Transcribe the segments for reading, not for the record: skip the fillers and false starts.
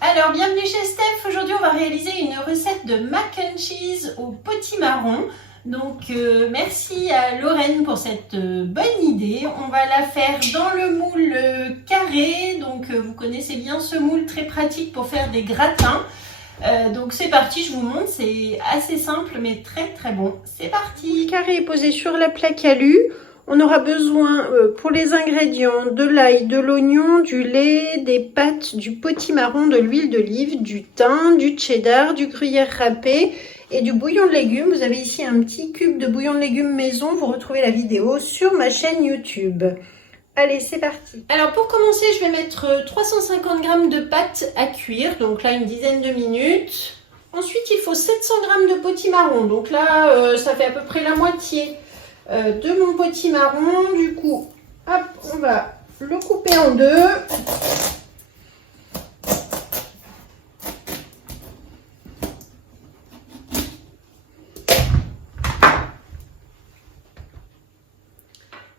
Alors bienvenue chez Steph. Aujourd'hui on va réaliser une recette de mac and cheese au potimarron. Donc merci à Lorraine pour cette bonne idée. On va la faire dans le moule carré. Donc vous connaissez bien ce moule très pratique pour faire des gratins. Donc c'est parti, je vous montre, c'est assez simple mais très très bon. C'est parti. Le carré est posé sur la plaque alu. On aura besoin pour les ingrédients de l'ail, de l'oignon, du lait, des pâtes, du potimarron, de l'huile d'olive, du thym, du cheddar, du gruyère râpé et du bouillon de légumes. Vous avez ici un petit cube de bouillon de légumes maison. Vous retrouvez la vidéo sur ma chaîne YouTube. Allez, c'est parti. Alors pour commencer, je vais mettre 350 g de pâte à cuire. Donc là, une dizaine de minutes. Ensuite, il faut 700 g de potimarron. Donc là, ça fait à peu près la moitié de mon potimarron. Du coup, hop, on va le couper en deux.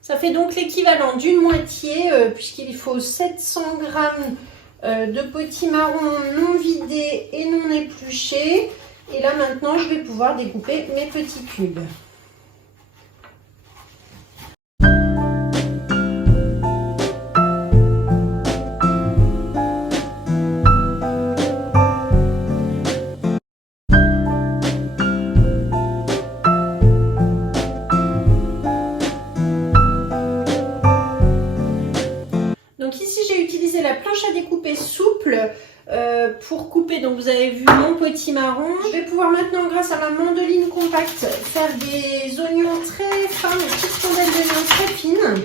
Ça fait donc l'équivalent d'une moitié puisqu'il faut 700 g de potimarron non vidé et non épluché. Et là maintenant, je vais pouvoir découper mes petits cubes. Donc ici j'ai utilisé la planche à découper souple pour couper, donc vous avez vu mon potimarron. Je vais pouvoir maintenant, grâce à ma mandoline compacte, faire des oignons très fins, des petites rondelles d'oignons très fines.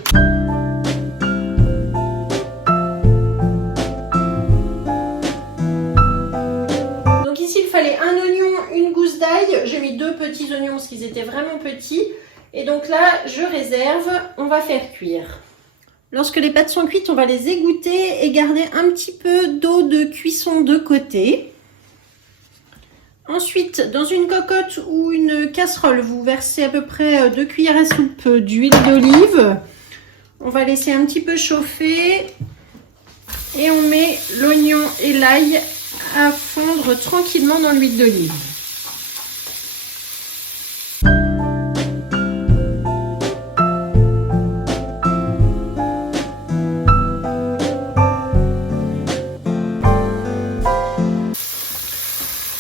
Donc ici il fallait un oignon, une gousse d'ail. J'ai mis 2 petits oignons parce qu'ils étaient vraiment petits. Et donc là je réserve, on va faire cuire. Lorsque les pâtes sont cuites, on va les égoutter et garder un petit peu d'eau de cuisson de côté. Ensuite, dans une cocotte ou une casserole, vous versez à peu près 2 cuillères à soupe d'huile d'olive. On va laisser un petit peu chauffer et on met l'oignon et l'ail à fondre tranquillement dans l'huile d'olive.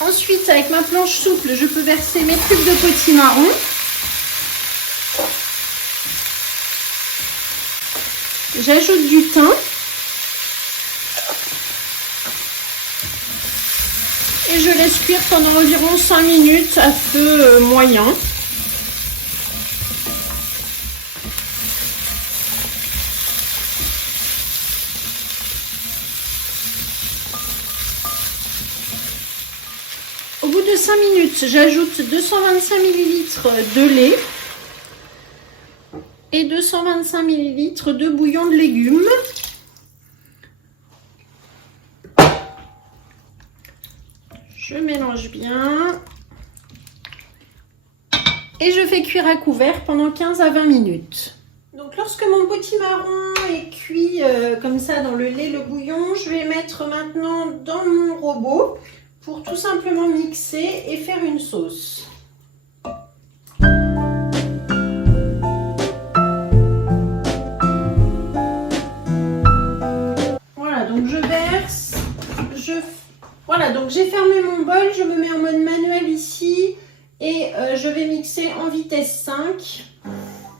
Ensuite, avec ma planche souple, je peux verser mes cubes de potimarron. J'ajoute du thym. Et je laisse cuire pendant environ 5 minutes à feu moyen. Au bout de 5 minutes, j'ajoute 225 ml de lait et 225 ml de bouillon de légumes. Je mélange bien et je fais cuire à couvert pendant 15 à 20 minutes. Donc lorsque mon potimarron est cuit comme ça dans le lait, le bouillon, je vais mettre maintenant dans mon robot pour tout simplement mixer et faire une sauce. Voilà, donc je verse, voilà, donc j'ai fermé mon bol, je me mets en mode manuel ici et je vais mixer en vitesse 5.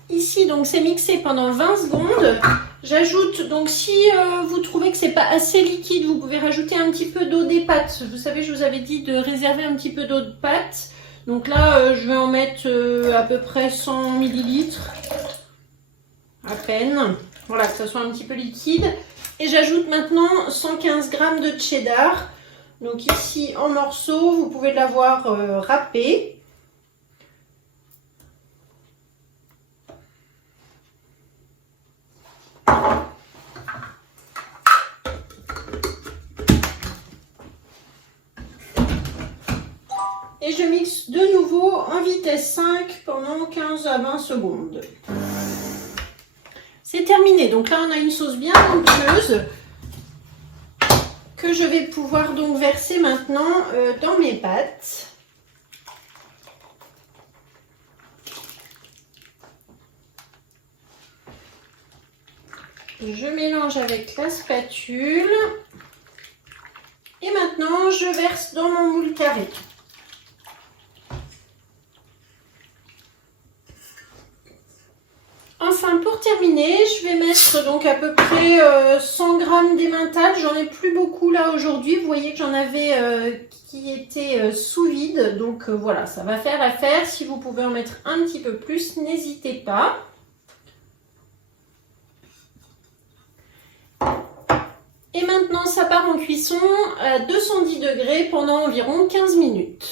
Ici, donc c'est mixé pendant 20 secondes. J'ajoute, donc si vous trouvez que c'est pas assez liquide, vous pouvez rajouter un petit peu d'eau des pâtes. Vous savez, je vous avais dit de réserver un petit peu d'eau de pâte. Donc là, je vais en mettre à peu près 100 ml. À peine. Voilà, que ça soit un petit peu liquide. Et j'ajoute maintenant 115 g de cheddar. Donc ici, en morceaux, vous pouvez l'avoir râpé. Et je mixe de nouveau en vitesse 5 pendant 15 à 20 secondes. C'est terminé. Donc là, on a une sauce bien onctueuse que je vais pouvoir donc verser maintenant dans mes pâtes. Je mélange avec la spatule. Et maintenant, je verse dans mon moule carré. Enfin, pour terminer, je vais mettre donc à peu près 100 g d'emmental. J'en ai plus beaucoup là aujourd'hui. Vous voyez que j'en avais qui étaient sous vide. Donc voilà, ça va faire l'affaire. Si vous pouvez en mettre un petit peu plus, n'hésitez pas. Et maintenant, ça part en cuisson à 210 degrés pendant environ 15 minutes.